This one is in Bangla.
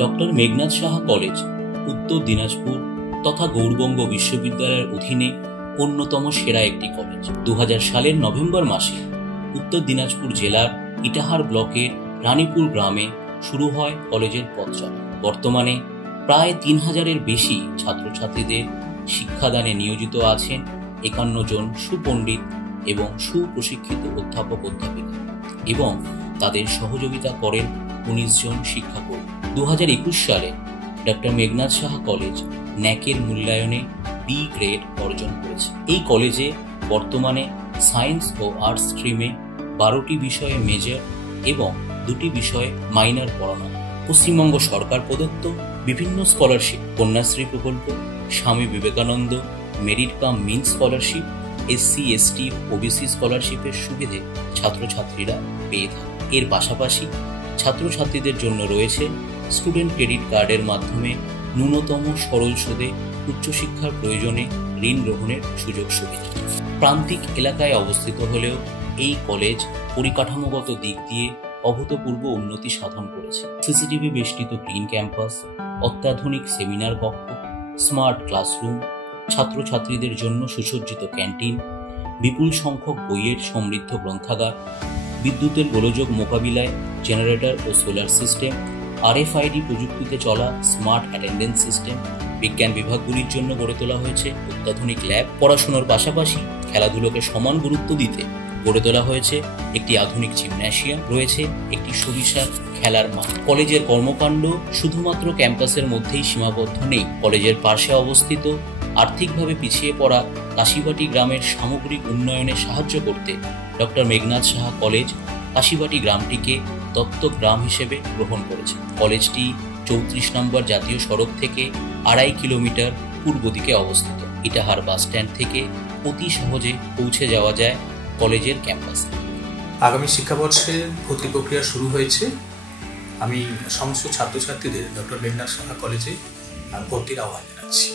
ডক্টর মেঘনাদ সাহা কলেজ উত্তর দিনাজপুর তথা গৌড়বঙ্গ বিশ্ববিদ্যালয়ের অধীনে অন্যতম সেরা একটি কলেজ। 2000 সালের নভেম্বর মাসে উত্তর দিনাজপুর জেলার ইটাহার ব্লকের রানীপুর গ্রামে শুরু হয় কলেজের পথচলা। বর্তমানে প্রায় 3000-এর বেশি ছাত্রছাত্রীদের শিক্ষাদানে নিয়োজিত আছেন 51 জন সুপণ্ডিত এবং সুপ্রশিক্ষিত অধ্যাপক অধ্যাপিকা এবং তাদের সহযোগিতা করেন 19 জন শিক্ষাকর্মী। 2021 সালে ডক্টর মেঘনাদ সাহা কলেজ ন্যাকের মূল্যায়নে বি গ্রেড অর্জন করেছে। এই কলেজে বর্তমানে সায়েন্স ও আর্টস স্ট্রিমে 12টি বিষয়ে মেজর এবং 2টি বিষয়ে মাইনর পড়ানো। পশ্চিমবঙ্গ সরকার প্রদত্ত বিভিন্ন স্কলারশিপ, কন্যাশ্রী প্রকল্প, Swami Vivekananda merit cum means scholarship, SC, ST, OBC স্কলারশিপের সুবিধে ছাত্রছাত্রীরা পেয়ে থাকে। এর পাশাপাশি ছাত্রছাত্রীদের জন্য রয়েছে স্টুডেন্ট ক্রেডিট কার্ডের মাধ্যমে ন্যূনতম সরল সুদে উচ্চশিক্ষার প্রয়োজনে ঋণ গ্রহণের সুযোগ সুবিধা। প্রান্তিক এলাকায় অবস্থিত হলেও এই কলেজ পরিকাঠামোগত দিক দিয়ে অভূতপূর্ব উন্নতি সাধন করেছে। সিসিটিভি বেষ্টিত গ্রিন ক্যাম্পাস, অত্যাধুনিক সেমিনার কক্ষ, স্মার্ট ক্লাসরুম, ছাত্রছাত্রীদের জন্য সুসজ্জিত ক্যান্টিন, বিপুল সংখ্যক বইয়ের সমৃদ্ধ গ্রন্থাগার, বিদ্যুতের গোলযোগ মোকাবিলায় জেনারেটর ও সোলার সিস্টেম, RFID প্রযুক্তিতে চলা স্মার্ট অ্যাটেন্ডেন্স সিস্টেম, বিজ্ঞান বিভাগগুলির জন্য গড়ে তোলা হয়েছে অত্যাধুনিক ল্যাব। পড়াশোনার পাশাপাশি খেলাধুলোকে সমান গুরুত্ব দিতে গড়ে তোলা হয়েছে একটি আধুনিক জিমন্যাসিয়াম, রয়েছে একটি সুবিশাল খেলার মাঠ। কলেজের কর্মকাণ্ড শুধুমাত্র ক্যাম্পাসের মধ্যেই সীমাবদ্ধ নেই। কলেজের পাশে অবস্থিত আর্থিকভাবে পিছিয়ে পড়া কাশিবাটি গ্রামের সামগ্রিক উন্নয়নে সাহায্য করতে ডক্টর মেঘনাদ সাহা কলেজ কাশিবাটি গ্রামটিকে দত্তক গ্রাম হিসেবে গ্রহণ করেছে। কলেজটি 34 নম্বর জাতীয় সড়ক থেকে 2.5 কিলোমিটার পূর্ব দিকে অবস্থিত। ইটাহার বাস স্ট্যান্ড থেকে অতি সহজে পৌঁছে যাওয়া যায় কলেজের ক্যাম্পাসে। আগামী শিক্ষাবর্ষে ভর্তি প্রক্রিয়া শুরু হয়েছে। আমি সমস্ত ছাত্রছাত্রীদের ডক্টর মেঘনাদ সাহা কলেজে ভর্তির আহ্বান জানাচ্ছি।